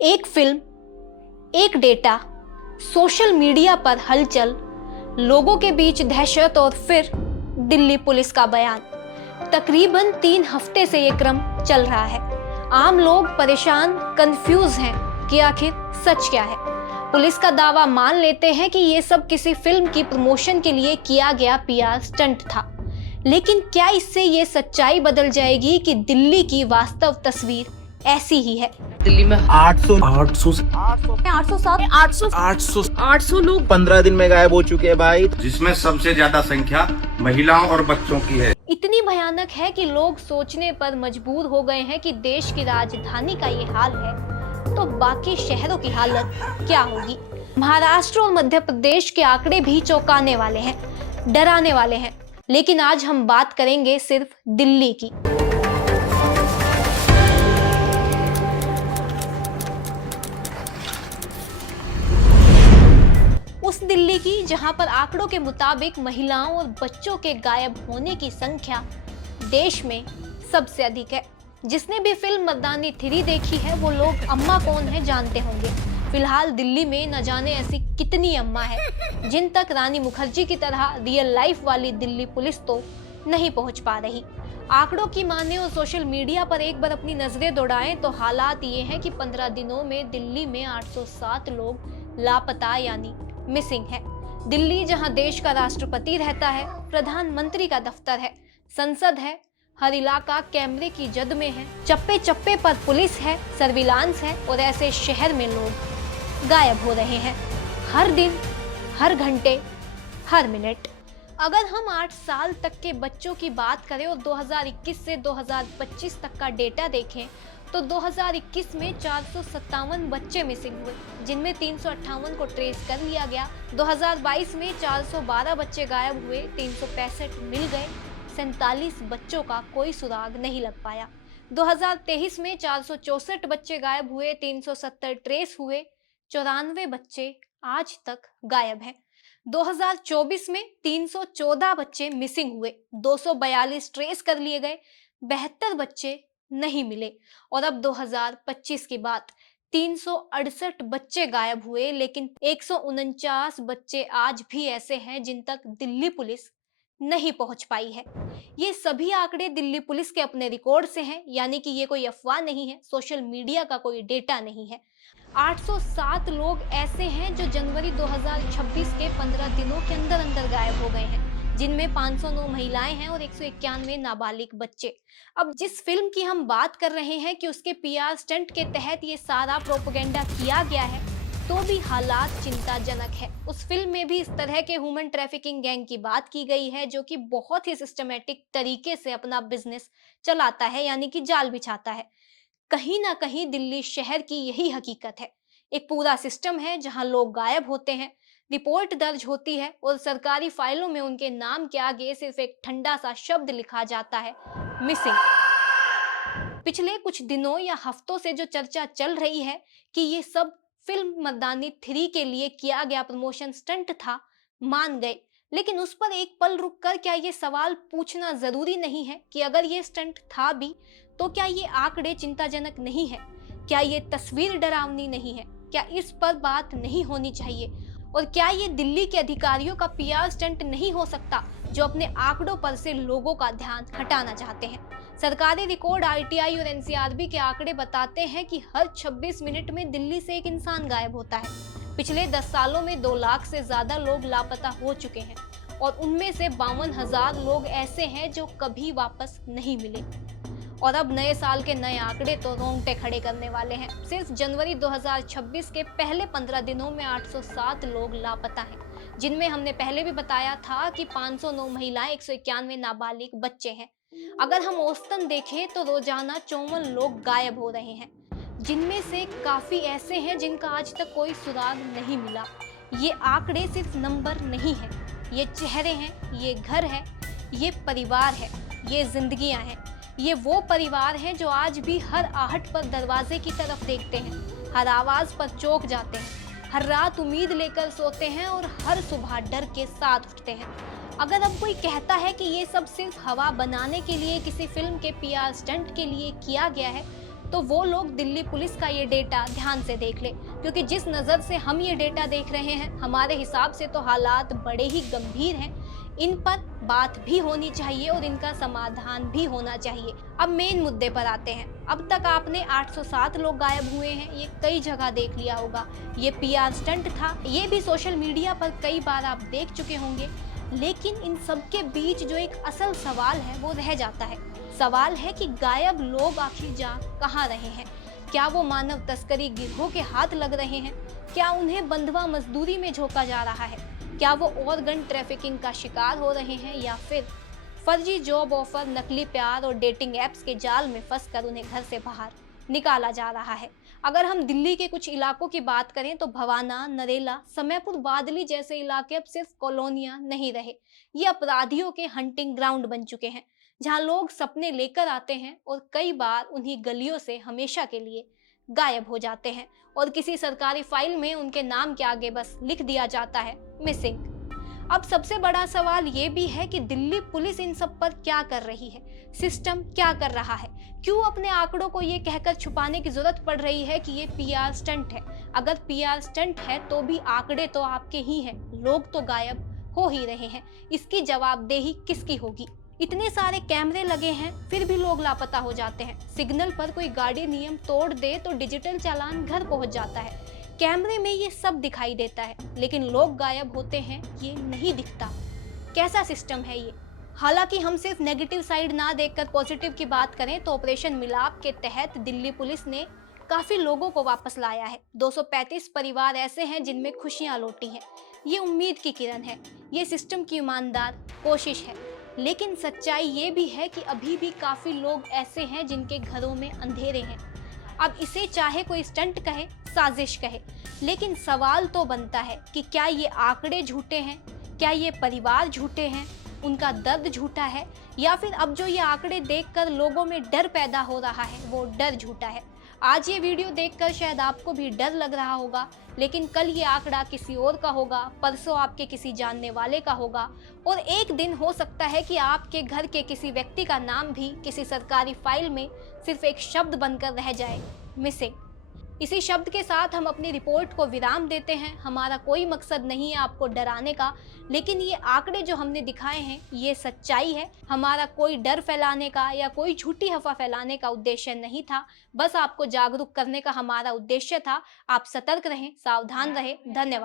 एक फिल्म, एक data, social media पर हलचल, लोगों के बीच दहशत और फिर दिल्ली पुलिस का बयान। तकरीबन 3 हफ्ते से ये क्रम चल रहा है। आम लोग परेशान, कंफ्यूज हैं कि आखिर सच क्या है। पुलिस का दावा मान लेते हैं कि ये सब किसी फिल्म की प्रमोशन के लिए किया गया पीआर स्टंट था। लेकिन क्या इससे ये सच्चाई बदल जाएगी कि दिल्ली की वास्तव तस्वीर ऐसी ही है? दिल्ली में 800 लोग 15 दिन में गायब हो चुके हैं भाई, जिसमें सबसे ज्यादा संख्या महिलाओं और बच्चों की है। इतनी भयानक है कि लोग सोचने पर मजबूर हो गए हैं कि देश की राजधानी का ये हाल है तो बाकी शहरों की हालत क्या होगी। महाराष्ट्र और मध्य प्रदेश के आंकड़े भी चौंकाने वाले हैं, डराने वाले हैं। लेकिन आज हम बात करेंगे सिर्फ दिल्ली की। उस दिल्ली की जहां पर आंकड़ों के मुताबिक महिलाओं और बच्चों के गायब होने की संख्या देश में सबसे अधिक है। जिसने भी फिल्म मर्दानी 3 देखी है वो लोग अम्मा कौन है जानते होंगे। फिलहाल दिल्ली में न जाने ऐसी कितनी अम्मा है जिन तक रानी मुखर्जी की तरह रियल लाइफ वाली दिल्ली पुलिस तो नहीं पहुंच पा रही। आंकड़ों की माने और सोशल मीडिया पर एक बार अपनी नजरें दौड़ाएं तो हालात ये हैं कि 15 दिनों में दिल्ली में 807 लोग लापता यानी मिसिंग है। दिल्ली जहां देश का राष्ट्रपति रहता है, प्रधानमंत्री का दफ्तर है, संसद है, हर इलाका कैमरे की जद में है, चप्पे चप्पे पर पुलिस है, सर्विलांस है और ऐसे शहर में लोग गायब हो रहे हैं हर दिन, हर घंटे, हर मिनट। अगर हम 8 साल तक के बच्चों की बात करें और 2021 से 2025 तक का डेटा देखें तो 2021 में 457 बच्चे मिसिंग हुए, जिनमें 358 को ट्रेस कर लिया गया। 2022 में 412 बच्चे गायब हुए, 365 मिल गए, 47 बच्चों का कोई सुराग नहीं लग पाया। 2023 में 464 बच्चे गायब हुए, 370 ट्रेस हुए, 94 बच्चे आज तक गायब हैं। 2024 में 314 बच्चे मिसिंग हुए, 242 ट्रेस कर लिए गए, 72 बच्चे नहीं मिले और अब 2025 की बात 368 बच्चे गायब हुए, लेकिन 149 बच्चे आज भी ऐसे हैं जिन तक दिल्ली पुलिस नहीं पहुंच पाई है। ये सभी आंकड़े दिल्ली पुलिस के अपने रिकॉर्ड से हैं, यानी कि ये कोई अफवाह नहीं है, सोशल मीडिया का कोई डेटा नहीं है। 807 लोग ऐसे हैं जो जनवरी 2026 के 15 दिनों के अंदर अंदर गायब हो गए हैं, जिनमें 509 महिलाएं हैं और 191 नाबालिग बच्चे। अब जिस फिल्म की हम बात कर रहे हैं कि उसके पीआर स्टंट के तहत ये सारा प्रोपेगेंडा किया गया है तो भी हालात चिंताजनक है। उस फिल्म में भी इस तरह के ह्यूमन ट्रैफिकिंग गैंग की बात की गई है जो कि बहुत ही सिस्टमेटिक तरीके से अपना बिजनेस चलाता है, यानी कि जाल बिछाता है। कहीं ना कहीं दिल्ली शहर की यही हकीकत है। एक पूरा सिस्टम है जहां लोग गायब होते हैं, रिपोर्ट दर्ज होती है और सरकारी फाइलों में उनके नाम के आगे सिर्फ एक ठंडा सा शब्द लिखा जाता है, मिसिंग। पिछले कुछ दिनों या हफ्तों से जो चर्चा चल रही है कि ये सब फिल्म मर्दानी 3 के लिए किया गया प्रमोशन स्टंट था, मान गए। लेकिन उस पर एक पल रुककर क्या ये सवाल पूछना जरूरी नहीं है कि अगर ये स्टंट था भी तो क्या ये आंकड़े चिंताजनक नहीं है? क्या ये तस्वीर डरावनी नहीं है? क्या इस पर बात नहीं होनी चाहिए? और क्या ये दिल्ली के अधिकारियों का पीआर स्टंट नहीं हो सकता जो अपने आंकड़ों पर से लोगों का ध्यान हटाना चाहते हैं? सरकारी रिकॉर्ड, आरटीआई और एनसीआरबी के आंकड़े बताते हैं कि हर 26 मिनट में दिल्ली से एक इंसान गायब होता है। पिछले 10 सालों में 2 लाख से ज्यादा लोग लापता हो चुके हैं और उनमें से 52,000 लोग ऐसे हैं जो कभी वापस नहीं मिले। और अब नए साल के नए आंकड़े तो रोंगटे खड़े करने वाले हैं। सिर्फ जनवरी 2026 के पहले 15 दिनों में 807 लोग लापता हैं, जिनमें हमने पहले भी बताया था कि 509 महिलाएं, 191 नाबालिग बच्चे हैं। अगर हम औसतन देखें तो रोजाना 54 लोग गायब हो रहे हैं, जिनमें से काफी ऐसे हैं जिनका आज तक कोई सुराग नहीं मिला। ये आंकड़े सिर्फ नंबर नहीं है, ये चेहरे हैं, ये घर है, ये परिवार है, ये जिंदगियां हैं। ये वो परिवार हैं जो आज भी हर आहट पर दरवाजे की तरफ देखते हैं, हर आवाज पर चौंक जाते हैं, हर रात उम्मीद लेकर सोते हैं और हर सुबह डर के साथ उठते हैं। अगर अब कोई कहता है कि ये सब सिर्फ हवा बनाने के लिए, किसी फिल्म के पीआर स्टंट के लिए किया गया है, तो वो लोग दिल्ली पुलिस का ये डेटा ध्यान से देख ले, क्योंकि जिस नज़र से हम ये डेटा देख रहे हैं हमारे हिसाब से तो हालात बड़े ही गंभीर हैं। इन पर बात भी होनी चाहिए और इनका समाधान भी होना चाहिए। अब मेन मुद्दे पर आते हैं। अब तक आपने 807 लोग गायब हुए हैं, ये कई जगह देख लिया होगा। ये पीआर स्टंट था, ये भी सोशल मीडिया पर कई बार आप देख चुके होंगे। लेकिन इन सब के बीच जो एक असल सवाल है वो रह जाता है। सवाल है कि गायब लोग आखिर जा कहाँ रहे हैं? क्या वो मानव तस्करी गिरोह के हाथ लग रहे हैं? क्या उन्हें बंधुआ मजदूरी में झोंका जा रहा है? क्या वो ऑर्गन ट्रैफिकिंग का शिकार हो रहे हैं, या फिर फर्जी जॉब ऑफर, नकली प्यार और डेटिंग एप्स के जाल में फंसकर उन्हें घर से बाहर निकाला जा रहा है? अगर हम दिल्ली के कुछ इलाकों की बात करें तो भवाना, नरेला, समयपुर, बादली जैसे इलाके अब सिर्फ कॉलोनियां नहीं रहे, ये अपराधियों के हंटिंग ग्राउंड बन चुके हैं, जहां लोग सपने लेकर आते हैं और कई बार उन्हीं गलियों से हमेशा के लिए गायब हो जाते हैं और किसी सरकारी फाइल में उनके नाम के आगे बस लिख दिया जाता है मिसिंग। अब सबसे बड़ा सवाल ये भी है कि दिल्ली पुलिस इन सब पर क्या कर रही है? सिस्टम क्या कर रहा है? क्यों अपने आंकड़ों को ये कहकर छुपाने की जरूरत पड़ रही है कि ये पीआर स्टंट है? अगर पीआर स्टंट है तो भी आंकड़े तो आपके ही हैं, लोग तो गायब हो ही रहे हैं। इसकी जवाबदेही किसकी होगी? इतने सारे कैमरे लगे हैं फिर भी लोग लापता हो जाते हैं। सिग्नल पर कोई गाड़ी नियम तोड़ दे तो डिजिटल चालान घर पहुंच जाता है। कैमरे में ये सब दिखाई देता है, लेकिन लोग गायब होते हैं ये नहीं दिखता। कैसा सिस्टम है ये? हालांकि हम सिर्फ नेगेटिव साइड ना देखकर पॉजिटिव की बात करें तो ऑपरेशन मिलाप के तहत दिल्ली पुलिस ने काफी लोगों को वापस लाया है। 235 परिवार ऐसे हैं जिनमें खुशियां लौटी हैं। ये उम्मीद की किरण है, ये सिस्टम की ईमानदार कोशिश है। लेकिन सच्चाई ये भी है कि अभी भी काफी लोग ऐसे हैं जिनके घरों में अंधेरे हैं। अब इसे चाहे कोई स्टंट कहे, साजिश कहे, लेकिन सवाल तो बनता है कि क्या ये आंकड़े झूठे हैं? क्या ये परिवार झूठे हैं? उनका दर्द झूठा है? या फिर अब जो ये आंकड़े देखकर लोगों में डर पैदा हो रहा है वो डर झूठा है? आज ये वीडियो देखकर शायद आपको भी डर लग रहा होगा, लेकिन कल ये आंकड़ा किसी और का होगा, परसों आपके किसी जानने वाले का होगा, और एक दिन हो सकता है कि आपके घर के किसी व्यक्ति का नाम भी किसी सरकारी फाइल में सिर्फ एक शब्द बनकर रह जाए, मिसिंग। इसी शब्द के साथ हम अपनी रिपोर्ट को विराम देते हैं। हमारा कोई मकसद नहीं है आपको डराने का, लेकिन ये आंकड़े जो हमने दिखाए हैं ये सच्चाई है। हमारा कोई डर फैलाने का या कोई झूठी अफवाह फैलाने का उद्देश्य नहीं था, बस आपको जागरूक करने का हमारा उद्देश्य था। आप सतर्क रहें, सावधान रहें। धन्यवाद।